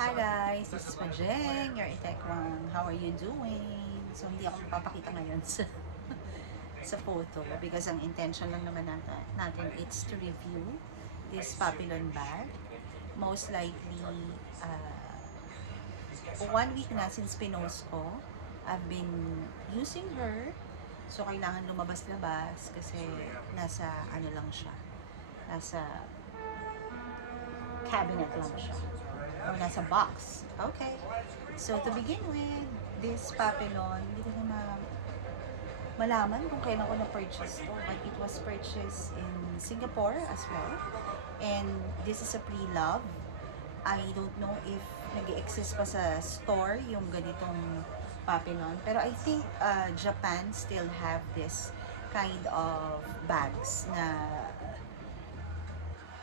Hi guys, this is Majeng, your Itekwang. How are you doing? So hindi ako magpapakita ngayon sa sa photo because ang intention lang naman natin it's to review this Papillon bag. Most likely, 1 week na since pinost ko, I've been using her. So kailangan lumabas-labas kasi nasa ano lang siya, nasa cabinet lang siya. O nasa box. Okay. So to begin with, this Papillon, hindi ko na malaman kung kailan ko na-purchase to. But it was purchased in Singapore as well. And this is a pre-love. I don't know if nag-exist pa sa store yung ganitong Papillon. Pero I think Japan still have this kind of bags na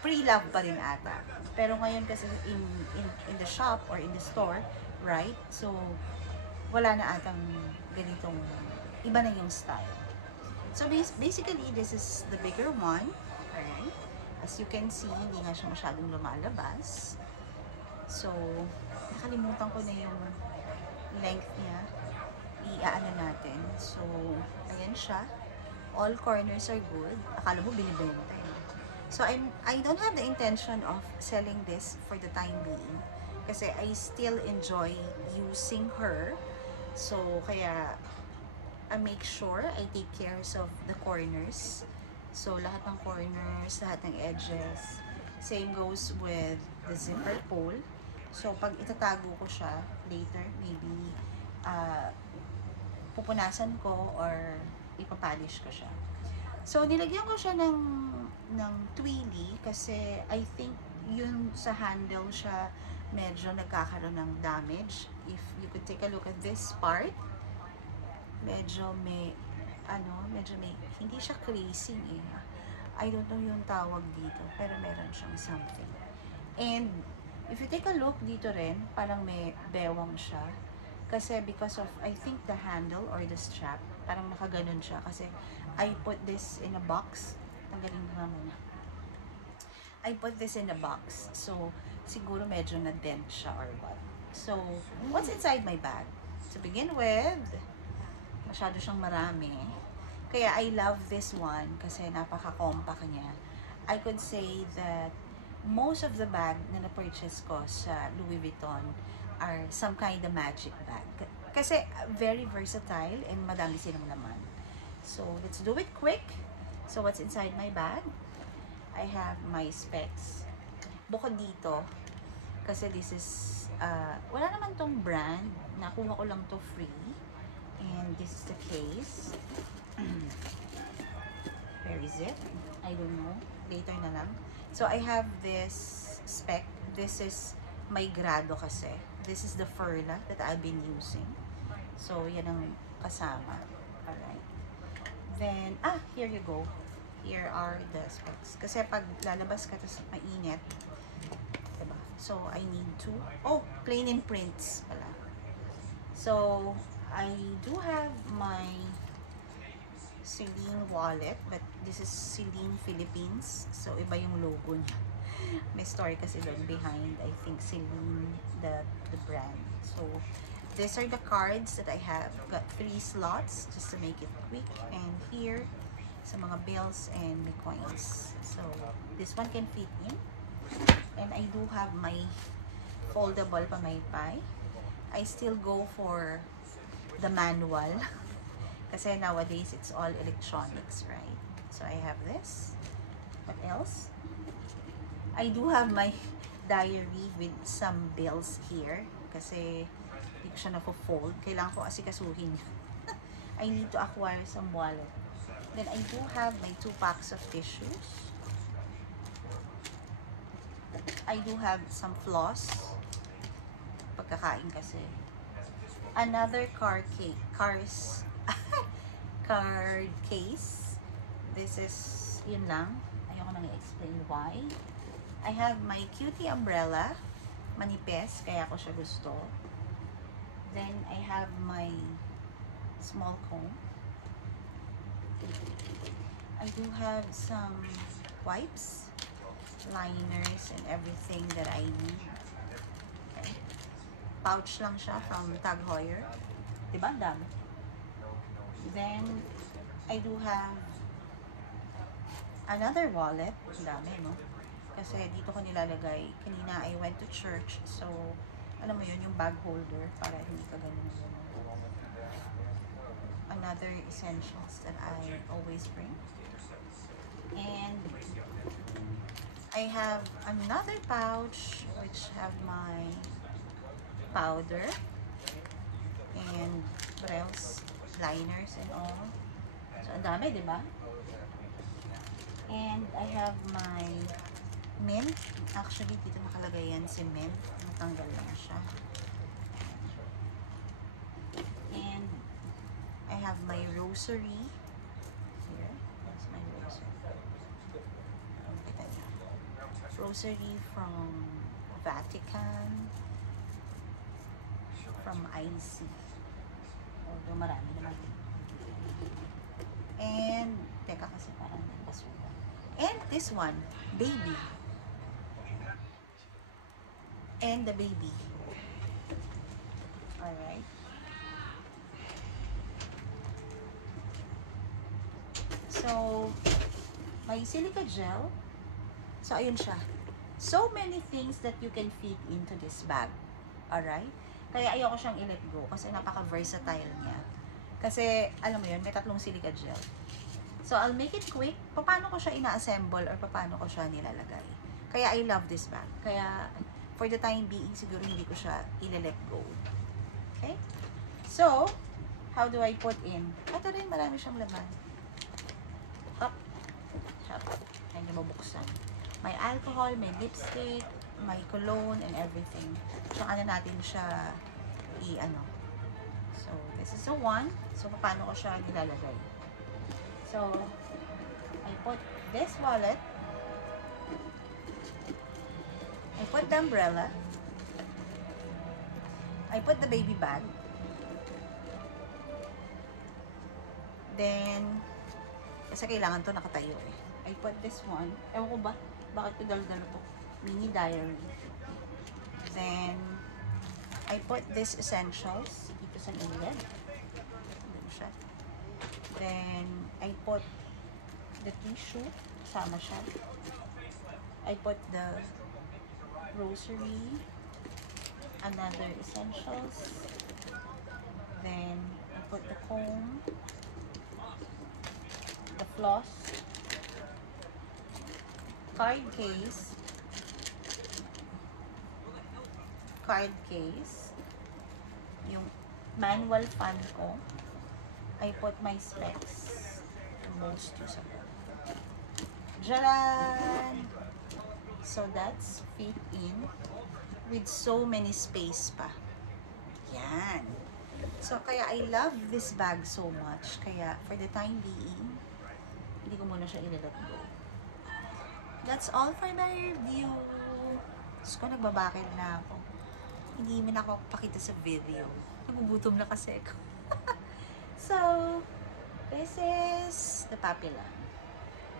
pre-love pa rin ata. Pero ngayon kasi in the shop or in the store, right? So, wala na atang ganitong, iba na yung style. So, basically, this is the bigger one. Alright? As you can see, hindi nga siya masyadong lumalabas. So, nakalimutan ko na yung length niya. I-ano natin. So, ayan siya. All corners are good. Akala mo binibenta eh. So, I don't have the intention of selling this for the time being. Kasi I still enjoy using her. So, kaya I make sure I take care of the corners. So, lahat ng corners, lahat ng edges. Same goes with the zipper pole. So, pag itatago ko siya later, maybe pupunasan ko or ipapolish ko siya. So, nilagyan ko siya ng twilly kasi I think yun sa handle siya medyo nagkakaroon ng damage. If you could take a look at this part, medyo may, hindi siya creasing eh. I don't know yung tawag dito, pero meron siyang something. And, if you take a look dito rin, parang may bewang siya. Kasi because of, I think the handle or the strap, parang nakaganon siya. Kasi I put this in a box. Tanggalin ko naman. I put this in a box. So, siguro medyo na-dent siya or what. So, what's inside my bag? To begin with, masyado siyang marami. Kaya I love this one kasi napaka-compact niya. I could say that most of the bag na na-purchase ko sa Louis Vuitton are some kind of magic bag. Kasi very versatile and madami silang laman. So, let's do it quick. So, what's inside my bag? I have my specs. Bukod dito, kasi this is, wala naman tong brand. Nakuha ko lang to free. And this is the case. Where is it? I don't know. Later na lang. So, I have this spec. This is my grado kasi. This is the Furla that I've been using. So, yan ang kasama. Alright. Then, here you go. Here are the specs. Kasi pag lalabas ka, tapos mainit. Diba? So, I need to, plain in prints pala. So, I do have my Celine wallet, but this is Celine Philippines. So, iba yung logo niya. May story kasi doon behind, I think, Celine, the brand. So, these are the cards that I have. Got 3 slots just to make it quick. And here, sa mga bills and my coins. So, this one can fit in. And I do have my foldable pamaypay. I still go for the manual. Kasi nowadays, it's all electronics, right? So, I have this. What else? I do have my diary with some bills here. Kasi, hindi ko siya na-fold. Kailangan ko asikasuhin. I need to acquire some wallet. Then, I do have my 2 packs of tissues. I do have some floss. Pagkakain kasi. Another card case. This is, yun lang. Ayoko nang i-explain why. I have my cutie umbrella. Manipes, kaya ko siya gusto. Then, I have my small comb. I do have some wipes. liners and everything that I need. Okay. Pouch lang siya from Tag Heuer. Diba? Ang dami. Then, I do have another wallet. Ang dami, no? Kasi dito ko nilalagay. Kanina, I went to church. So, alam mo yun, yung bag holder para hindi ka ganun. Another essentials that I always bring. And I have another pouch which have my powder and what else? Liners and all. So, ang dami, di ba? And I have my mint. Actually, dito nakalagay yan si mint. Natanggal lang siya. And I have my rosary. Here. That's my rosary. Kita niyo. Rosary from Vatican. From IC. Although marami naman. And, teka kasi parang nagkasuga. And this one, baby. And the baby. Alright. So, may silica gel. So, ayun siya. So many things that you can fit into this bag. Alright? Kaya ayoko siyang i-let go kasi napaka-versatile niya. Kasi, alam mo yun, may 3 silica gel. So, I'll make it quick. Paano ko siya ina-assemble or paano ko siya nilalagay. Kaya I love this bag. Kaya, for the time being, siguro hindi ko siya i-let go. Okay? So, how do I put in? Ito rin, marami siyang laman. Hop. Hop. Ay, mabuksan. May alcohol, may lipstick, may cologne, and everything. Tsaka na natin siya i-ano. So, this is the one. So, paano ko siya nilalagay? So, I put this wallet. I put the umbrella. I put the baby bag. Then, kasi kailangan to nakatayo eh. I put this one. Ewan ko ba? Bakit ko dalo-dalo to? Mini diary. Then, I put this essentials. Dito sa gilid. Siya. Then, I put the tissue. Sama siya. I put the rosary. Another essentials. Then, I put the comb. The floss. Card case. Card case. Yung manual fan ko. I put my specs. Most use of them. Jalan! So that's fit in with so many space pa. Yan. So kaya I love this bag so much. Kaya for the time being, hindi ko muna siya i-let go. That's all for my review. Tapos ko nagbabakil na ako. Hindi man ako pakita sa video. Nagugutom na kasi ako. So, this is the Papillon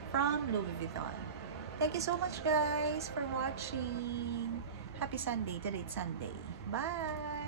from Louis Vuitton. Thank you so much guys for watching. Happy Sunday. Today it's Sunday. Bye!